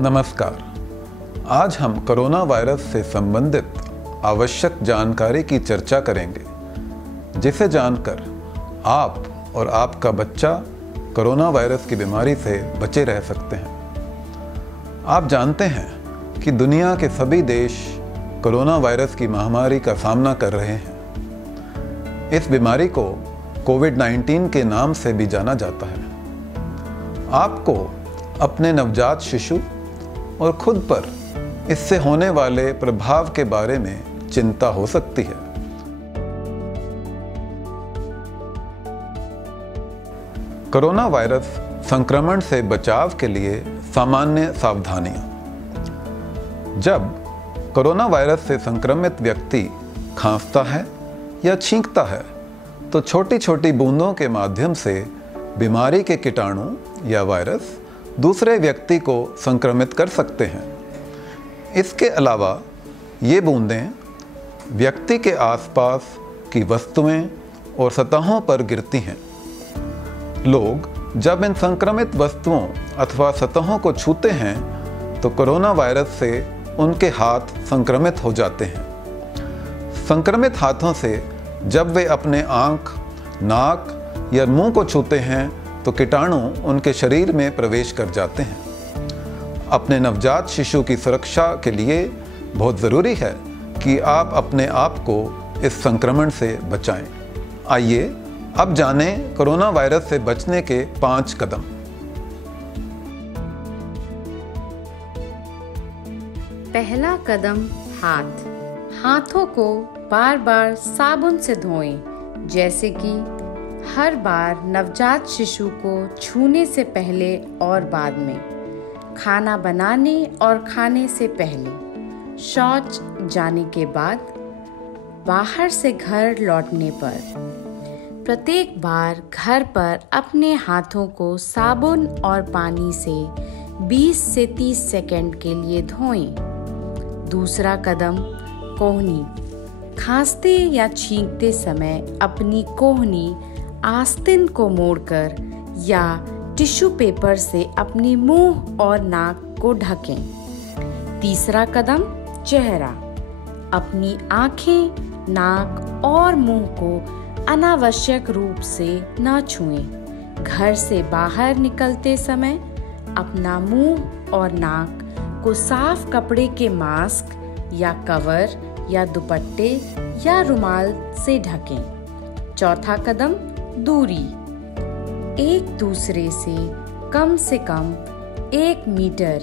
नमस्कार। आज हम कोरोना वायरस से संबंधित आवश्यक जानकारी की चर्चा करेंगे, जिसे जानकर आप और आपका बच्चा कोरोना वायरस की बीमारी से बचे रह सकते हैं। आप जानते हैं कि दुनिया के सभी देश कोरोना वायरस की महामारी का सामना कर रहे हैं। इस बीमारी को कोविड-19 के नाम से भी जाना जाता है। आपको अपने नवजात शिशु और खुद पर इससे होने वाले प्रभाव के बारे में चिंता हो सकती है। कोरोना वायरस संक्रमण से बचाव के लिए सामान्य सावधानियां। जब कोरोना वायरस से संक्रमित व्यक्ति खांसता है या छींकता है, तो छोटी छोटी बूंदों के माध्यम से बीमारी के कीटाणु या वायरस दूसरे व्यक्ति को संक्रमित कर सकते हैं। इसके अलावा ये बूंदें व्यक्ति के आसपास की वस्तुएं और सतहों पर गिरती हैं। लोग जब इन संक्रमित वस्तुओं अथवा सतहों को छूते हैं तो कोरोना वायरस से उनके हाथ संक्रमित हो जाते हैं। संक्रमित हाथों से जब वे अपने आँख, नाक या मुंह को छूते हैं तो कीटाणु उनके शरीर में प्रवेश कर जाते हैं। अपने नवजात शिशु की सुरक्षा के लिए बहुत ज़रूरी है कि आप अपने आप को इस संक्रमण से बचाएं। आइए अब जानें कोरोना वायरस से बचने के 5 कदम। पहला कदम, हाथों को बार बार साबुन से धोएं, जैसे कि हर बार नवजात शिशु को छूने से पहले और बाद में, खाना बनाने और खाने से पहले, शौच जाने के बाद, बाहर से घर लौटने पर। प्रत्येक बार घर पर अपने हाथों को साबुन और पानी से 20 से 30 सेकंड के लिए धोएं। दूसरा कदम, कोहनी। खांसते या छींकते समय अपनी कोहनी आस्तीन को मोड़कर या टिश्यू पेपर से अपनी मुंह और नाक को ढकें। तीसरा कदम, चेहरा। अपनी आंखें, नाक और मुंह को अनावश्यक रूप से न छुएं। घर से बाहर निकलते समय अपना मुंह और नाक को साफ कपड़े के मास्क या कवर या दुपट्टे या रुमाल से ढकें। चौथा कदम, दूरी। एक दूसरे से कम 1 मीटर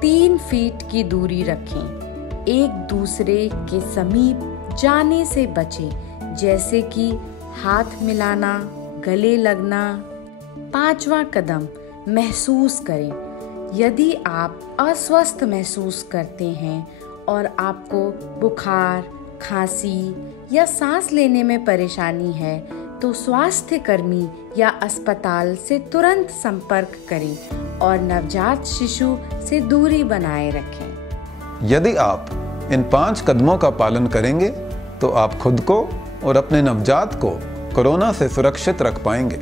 3 फीट की दूरी रखें। एक दूसरे के समीप जाने से बचें, जैसे कि हाथ मिलाना, गले लगना। 5वां कदम, महसूस करें। यदि आप अस्वस्थ महसूस करते हैं और आपको बुखार, खांसी या सांस लेने में परेशानी है, तो स्वास्थ्य कर्मी या अस्पताल से तुरंत संपर्क करें और नवजात शिशु से दूरी बनाए रखें। यदि आप इन 5 कदमों का पालन करेंगे तो आप खुद को और अपने नवजात को कोरोना से सुरक्षित रख पाएंगे।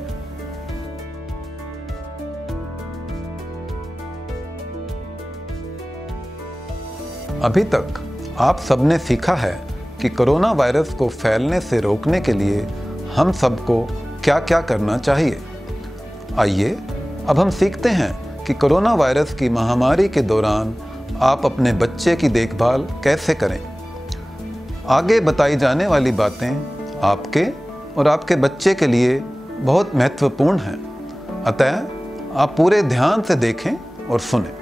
अभी तक आप सबने सीखा है कि कोरोना वायरस को फैलने से रोकने के लिए हम सबको क्या क्या करना चाहिए। आइए अब हम सीखते हैं कि कोरोना वायरस की महामारी के दौरान आप अपने बच्चे की देखभाल कैसे करें। आगे बताई जाने वाली बातें आपके और आपके बच्चे के लिए बहुत महत्वपूर्ण हैं, अतः आप पूरे ध्यान से देखें और सुनें।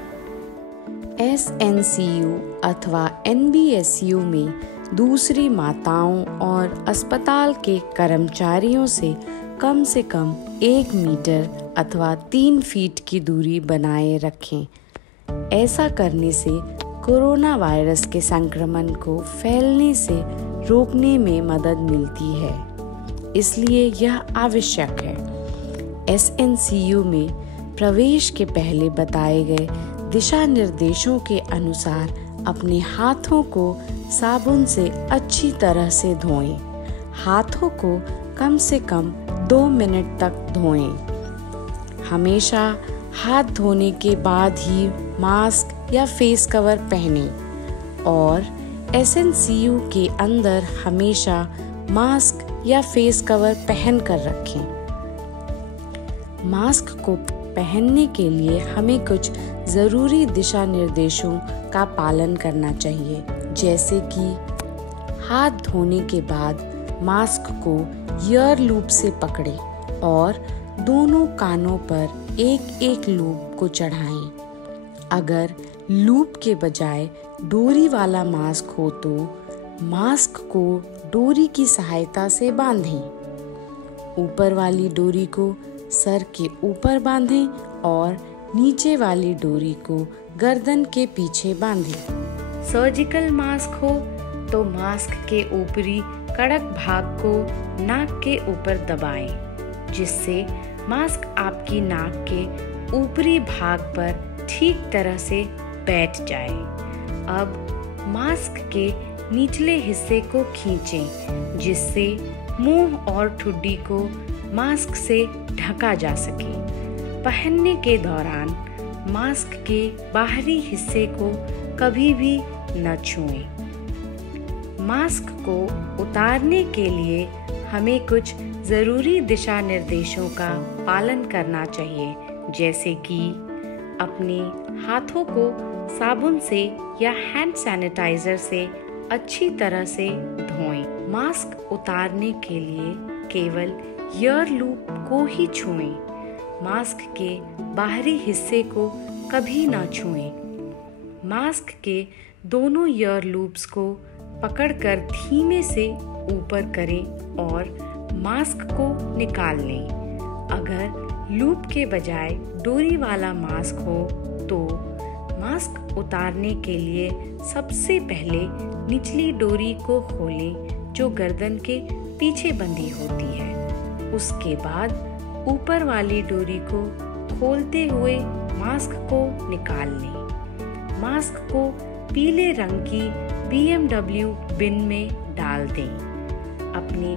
SNCU अथवा NBSU में दूसरी माताओं और अस्पताल के कर्मचारियों से कम 1 मीटर अथवा 3 फीट की दूरी बनाए रखें। ऐसा करने से कोरोना वायरस के संक्रमण को फैलने से रोकने में मदद मिलती है, इसलिए यह आवश्यक है। SNCU में प्रवेश के पहले बताए गए दिशा निर्देशों के अनुसार अपने हाथों को साबुन से अच्छी तरह से धोएं। हाथों को कम से कम 2 मिनट तक धोएं। हमेशा हाथ धोने के बाद ही मास्क या फेस कवर पहनें और SNCU के अंदर हमेशा मास्क या फेस कवर पहन कर रखें। मास्क को पहनने के लिए हमें कुछ ज़रूरी दिशा निर्देशों का पालन करना चाहिए, जैसे कि हाथ धोने के बाद मास्क को ईयर लूप से पकड़ें और दोनों कानों पर एक एक लूप को चढ़ाएं। अगर लूप के बजाय डोरी वाला मास्क हो तो मास्क को डोरी की सहायता से बांधें। ऊपर वाली डोरी को सर के ऊपर बांधें और नीचे वाली डोरी को गर्दन के पीछे बांधें। सर्जिकल मास्क हो तो मास्क के ऊपरी कड़क भाग को नाक के ऊपर दबाएं, जिससे मास्क आपकी नाक के ऊपरी भाग पर ठीक तरह से बैठ जाए। अब मास्क के निचले हिस्से को खींचें, जिससे मुंह और ठुड्डी को मास्क से ढका जा सके। पहनने के दौरान मास्क के बाहरी हिस्से को कभी भी न छुएं। मास्क को उतारने के लिए हमें कुछ ज़रूरी दिशा निर्देशों का पालन करना चाहिए, जैसे कि अपने हाथों को साबुन से या हैंड सैनिटाइजर से अच्छी तरह से धोएं। मास्क उतारने के लिए केवल ईयर लूप को ही छुएं। मास्क के बाहरी हिस्से को कभी ना छुएं। मास्क के दोनों ईयर लूप्स को पकड़कर धीमे से ऊपर करें और मास्क को निकाल लें। अगर लूप के बजाय डोरी वाला मास्क हो तो मास्क उतारने के लिए सबसे पहले निचली डोरी को खोलें जो गर्दन के पीछे बंधी होती है। उसके बाद ऊपर वाली डोरी को खोलते हुए मास्क को निकाल लें। मास्क को पीले रंग की BMW बिन में डाल दें। अपने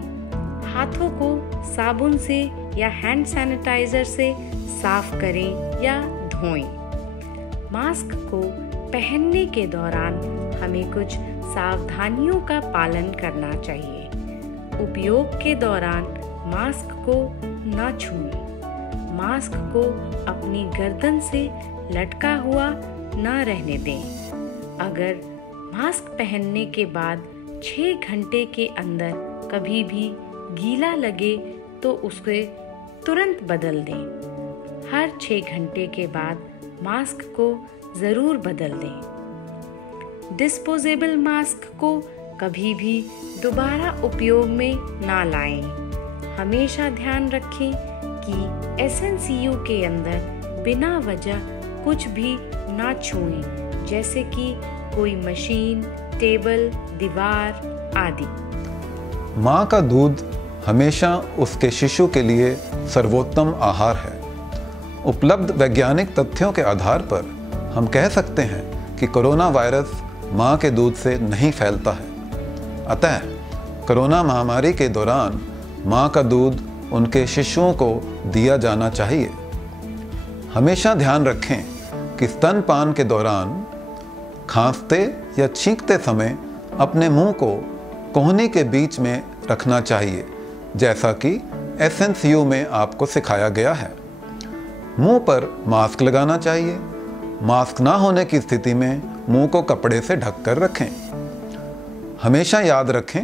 हाथों को साबुन से या हैंड सैनिटाइजर से साफ करें या धोएं। मास्क को पहनने के दौरान हमें कुछ सावधानियों का पालन करना चाहिए। उपयोग के दौरान मास्क को न छुएं। मास्क को अपनी गर्दन से लटका हुआ न रहने दें। अगर मास्क पहनने के बाद 6 घंटे के अंदर कभी भी गीला लगे तो उसे तुरंत बदल दें। हर 6 घंटे के बाद मास्क को ज़रूर बदल दें। डिस्पोजेबल मास्क को कभी भी दोबारा उपयोग में ना लाएं। हमेशा ध्यान रखें कि SNCU के अंदर बिना वजह कुछ भी ना छुएं, जैसे कि कोई मशीन, टेबल, दीवार आदि। माँ का दूध हमेशा उसके शिशु के लिए सर्वोत्तम आहार है। उपलब्ध वैज्ञानिक तथ्यों के आधार पर हम कह सकते हैं कि कोरोना वायरस माँ के दूध से नहीं फैलता है। अतः कोरोना महामारी के दौरान माँ का दूध उनके शिशुओं को दिया जाना चाहिए। हमेशा ध्यान रखें कि स्तनपान के दौरान खांसते या छींकते समय अपने मुंह को कोहनी के बीच में रखना चाहिए, जैसा कि SNCU में आपको सिखाया गया है। मुंह पर मास्क लगाना चाहिए। मास्क ना होने की स्थिति में मुंह को कपड़े से ढककर रखें। हमेशा याद रखें,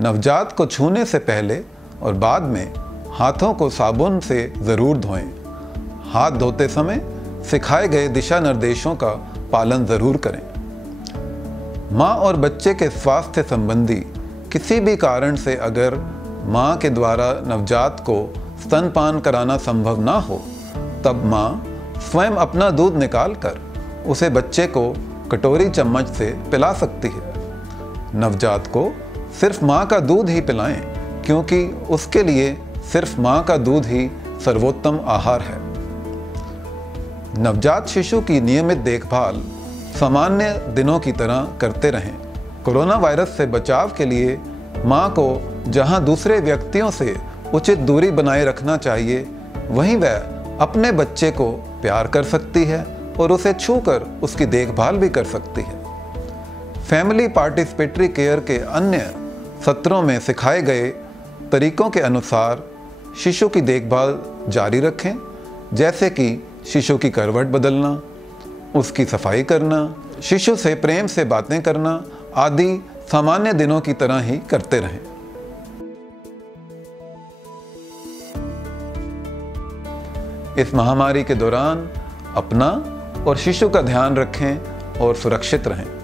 नवजात को छूने से पहले और बाद में हाथों को साबुन से ज़रूर धोएं। हाथ धोते समय सिखाए गए दिशा निर्देशों का पालन ज़रूर करें। माँ और बच्चे के स्वास्थ्य संबंधी किसी भी कारण से अगर माँ के द्वारा नवजात को स्तनपान कराना संभव ना हो, तब माँ स्वयं अपना दूध निकालकर उसे बच्चे को कटोरी चम्मच से पिला सकती है। नवजात को सिर्फ माँ का दूध ही पिलाएं, क्योंकि उसके लिए सिर्फ माँ का दूध ही सर्वोत्तम आहार है। नवजात शिशु की नियमित देखभाल सामान्य दिनों की तरह करते रहें। कोरोना वायरस से बचाव के लिए माँ को जहां दूसरे व्यक्तियों से उचित दूरी बनाए रखना चाहिए, वहीं वह अपने बच्चे को प्यार कर सकती है और उसे छूकर उसकी देखभाल भी कर सकती है। फैमिली पार्टिसिपेटरी केयर के अन्य सत्रों में सिखाए गए तरीकों के अनुसार शिशु की देखभाल जारी रखें, जैसे कि शिशु की करवट बदलना, उसकी सफाई करना, शिशु से प्रेम से बातें करना आदि सामान्य दिनों की तरह ही करते रहें। इस महामारी के दौरान अपना और शिशु का ध्यान रखें और सुरक्षित रहें।